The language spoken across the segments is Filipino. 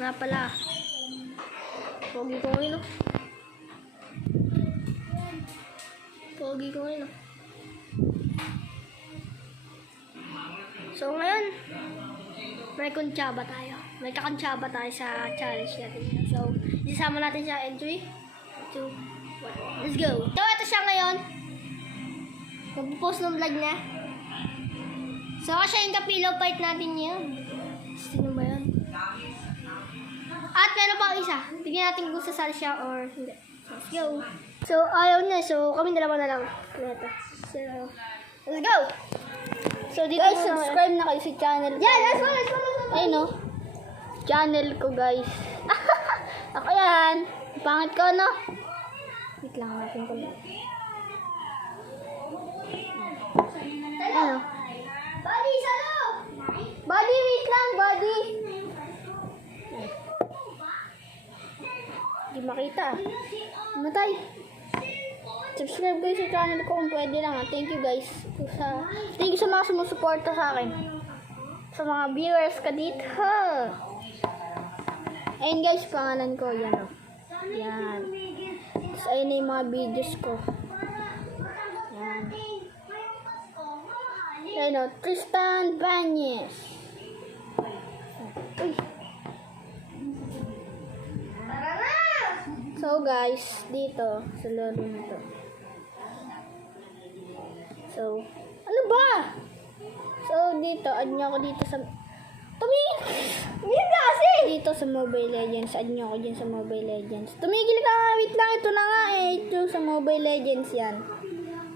Nga pala. Pogi ko ngayon, no? Pogi ko ngayon, no? So, ngayon, may kuntsaba tayo. May kakuntsaba tayo sa challenge natin. So, isama natin siya in 3, 2, 1. Let's go! So, ito siya ngayon. Magpo-post ng vlog niya. So, siya yung kapilo fight natin yun. Sino ba yun? At meron pa isa. Tignan natin kung sasali siya or hindi. Let's go. So, ayaw niya. So, kami dalawa na lang. Ito. So, let's go! So, dito Guys, subscribe na kayo sa channel ko. Yeah, let's go. Ayun, no? Channel ko, guys. Ako yan. Pangit ko, no? Wait lang natin ko lang. Ano? Buddy, salo! Buddy, wait lang, buddy. Hindi makita. Matay. Subscribe kayo sa channel ko kung pwede lang. Thank you, guys. Thank you sa mga sumusuporta sa akin. Sa mga viewers ka dito. Ayun, guys, pangalan ko. Yan, o. Yan. Tapos, ayun na yung mga videos ko. Yan. Ayun, o. Tristan Banyes. Uy. So, guys, dito, sa laro na to. So, ano ba? So, dito, add nyo ako dito sa... Tumigil ka kasi! Dito sa Mobile Legends, add nyo ako dyan sa Mobile Legends. Tumigil ka nga, wait lang, ito na nga eh. Ito sa Mobile Legends yan.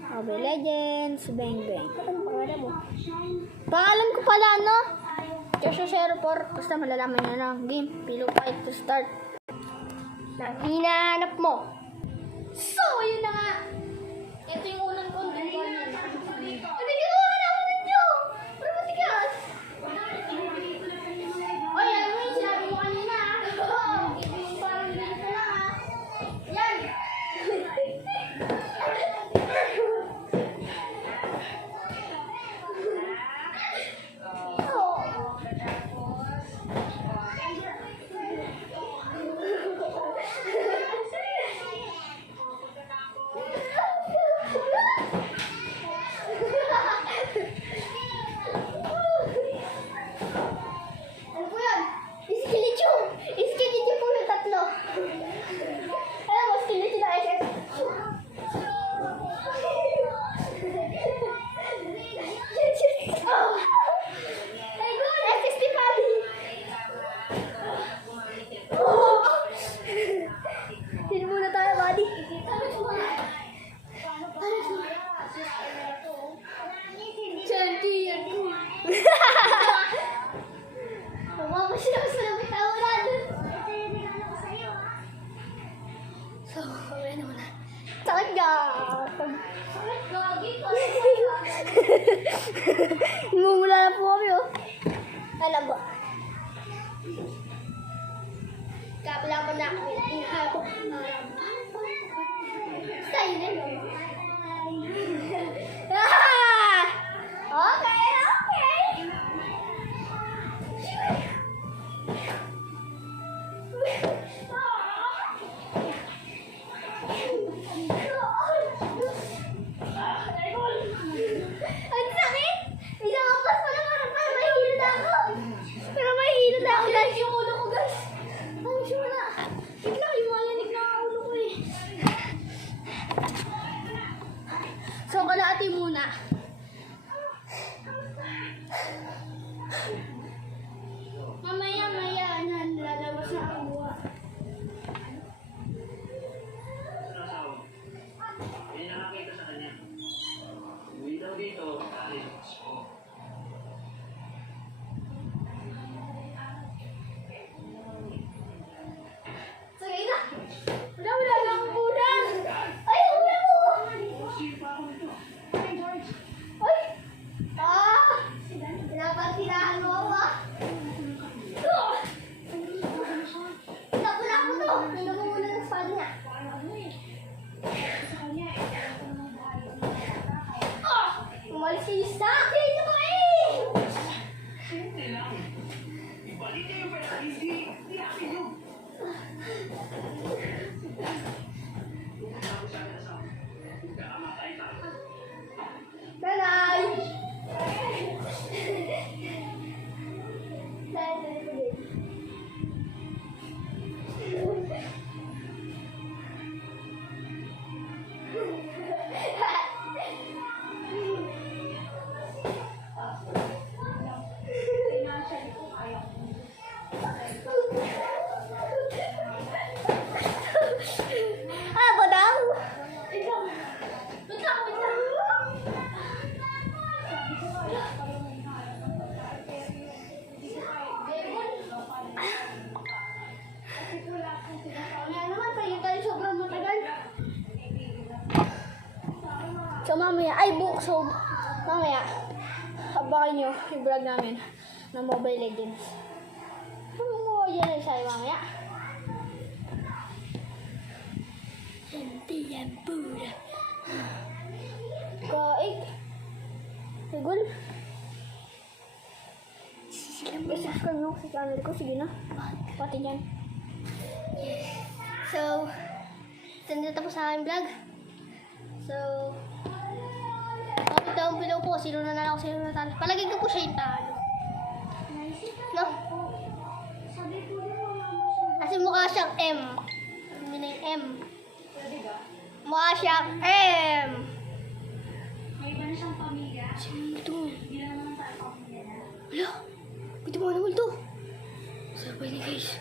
Mobile Legends, bang bang. Ano pangalan mo? Pangalan ko pala, no? Joshua 04, basta malalaman nyo na. Game, Pillow Fight to start. Na hinahanap mo. So, yun na nga. Ito yung unang content ko niyan. Ano ginawa na ako ninyo? Pero matigas. Oy, alam mo yung sinabi mo kanina. Yung parang dito lang ah. Yan. Ano po yan? Iskilityo! Iskilityo po yung tatlo. Alam mo, iskilityo na SS. Oh! Ay, good! SS di Pali! Oh! Sino muna tayo, buddy? Chanty yan ko. Mamamasin ako sa labit tawanan. So, ano na. Sakit ka! Mumula na po kami, oh. Alam ba? Kapila ko na kami. Style na, no? Ah! Okay, okay. Ang sakit! Isang kapas pa naman para mahihilot ako. Pero mahihilot ako guys. Yung ulo ko guys. Ang sure na. Bigla yung mayanig na ang ulo ko eh. Ako daw. So mamaya, mamaya, habakin nyo yung vlog namin ng Mobile Legends. Ano mo yan sa'yo mamaya? Hindi yan pura. Kaig. Sigul. Subscribe nyo sa channel ko. Sige na. Pati yan. So, ito tapos sa aking vlog. So, comment down below po sino na nanalo, sino na talo. Palagay ko po siya yung talo. No? Kasi mukha siyang M. Hindi na yung M. Mukha siyang M. May iba na siyang pamilya. Sino ito? Hindi naman tayo pamilya na. Hala, pwede mo na multo. Sabay ni guys.